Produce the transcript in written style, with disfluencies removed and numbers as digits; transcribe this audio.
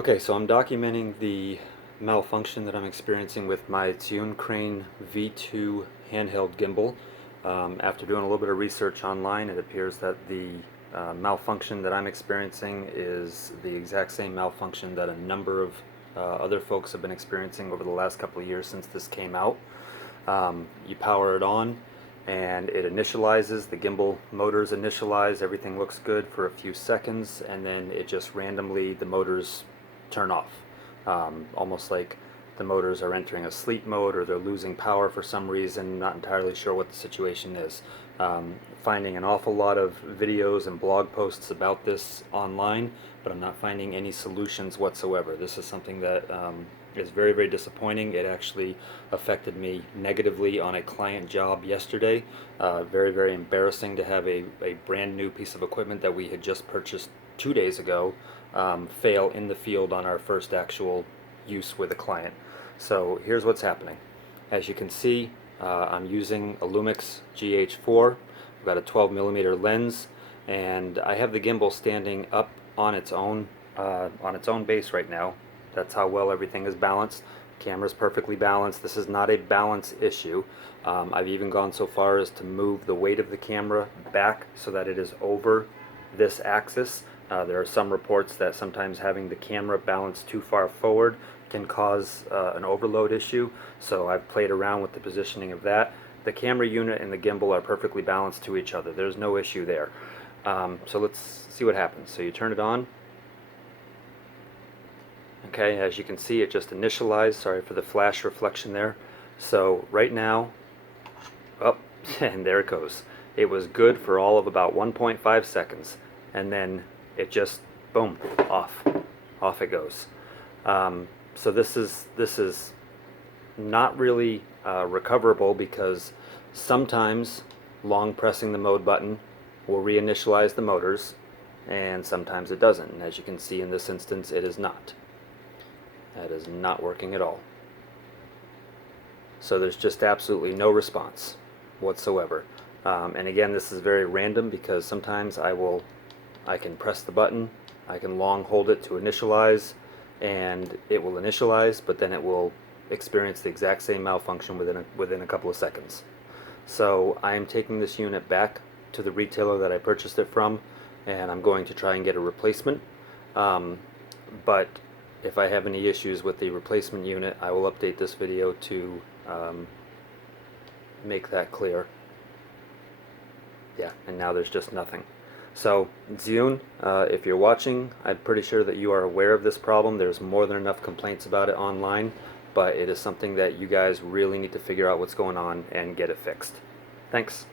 Okay, so I'm documenting the malfunction that I'm experiencing with my Zhiyun Crane V2 handheld gimbal. After doing a little bit of research online, it appears that the malfunction that I'm experiencing is the exact same malfunction that a number of other folks have been experiencing over the last couple of years since this came out. You power it on and it initializes, the gimbal motors initialize, everything looks good for a few seconds, and then it just randomly, the motors turn off. Almost like the motors are entering a sleep mode or they're losing power for some reason, not entirely sure what the situation is. Finding an awful lot of videos and blog posts about this online, but I'm not finding any solutions whatsoever. This is something that is very, very disappointing. It actually affected me negatively on a client job yesterday. Very, very embarrassing to have a brand new piece of equipment that we had just purchased 2 days ago fail in the field on our first actual use with a client. So here's what's happening. As you can see, I'm using a Lumix GH4. I've got a 12mm lens, and I have the gimbal standing up on its own base right now. That's how well everything is balanced. Camera's perfectly balanced. This is not a balance issue. I've even gone so far as to move the weight of the camera back so that it is over this axis. There are some reports that sometimes having the camera balanced too far forward can cause an overload issue, so I've played around with the positioning of that. The camera unit and the gimbal are perfectly balanced to each other. There's no issue there. So let's see what happens. So you turn it on. Okay, as you can see, it just initialized. Sorry for the flash reflection there. So right now, oh, and there it goes. It was good for all of about 1.5 seconds, and then it just, boom, off it goes. So this is not really recoverable, because sometimes long pressing the mode button will reinitialize the motors, and sometimes it doesn't. And as you can see in this instance, it is not. That is not working at all. So there's just absolutely no response whatsoever. And again, this is very random, because sometimes I can press the button, I can long hold it to initialize, and it will initialize, but then it will experience the exact same malfunction within a couple of seconds. So I am taking this unit back to the retailer that I purchased it from, and I'm going to try and get a replacement. But if I have any issues with the replacement unit, I will update this video to make that clear. Yeah, and now there's just nothing. So Zhiyun, if you're watching, I'm pretty sure that you are aware of this problem. There's more than enough complaints about it online, but it is something that you guys really need to figure out what's going on and get it fixed. Thanks.